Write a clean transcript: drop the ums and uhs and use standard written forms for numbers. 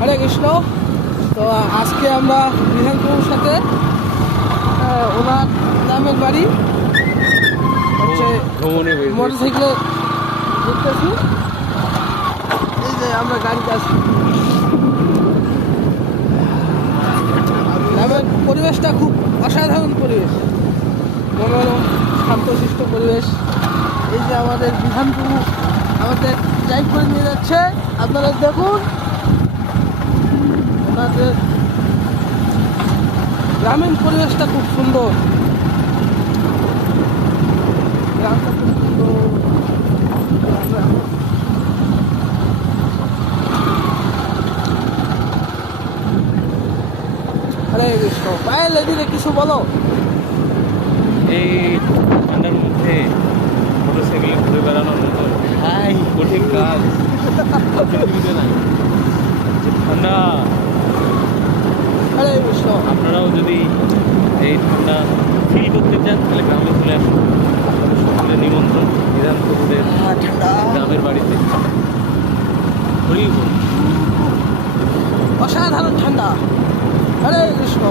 হরে কৃষ্ণ। তো আজকে আমরা বিধানপুরের সাথে ওনার গ্রামের বাড়ি হচ্ছে মোটরসাইকেলে ঘুরতেছি। এই যে আমরা গাড়িতে আছি। গ্রামের পরিবেশটা খুব অসাধারণ পরিবেশ, মনোরম শান্তশিষ্ট পরিবেশ। এই যে আমাদের বিধানপুর আমাদের ড্রাইভ করে নিয়ে যাচ্ছে, আপনারা দেখুন। ওনাদের গ্রামীণ পরিবেশটা খুব সুন্দর, গ্রামটা খুব সুন্দর। হরে কৃষ্ণ। পায়েল এদিকে কিছু বলো। এই ঠান্ডার মধ্যে মোটরসাইকেলে ঘুরে বেড়ানোর মতো কঠিন কাজ পৃথিবীতে নাই। যে ঠান্ডা, হরে কৃষ্ণ। আপনারাও যদি এই ঠান্ডা ফিল করতে চান তাহলে গ্রামে চলে আসুন। আপনাদের সকলের নিমন্ত্রণ বিধানপুরের গ্রামের বাড়িতে। হরি বল। অসাধারণ ঠান্ডা। হরে কৃষ্ণ।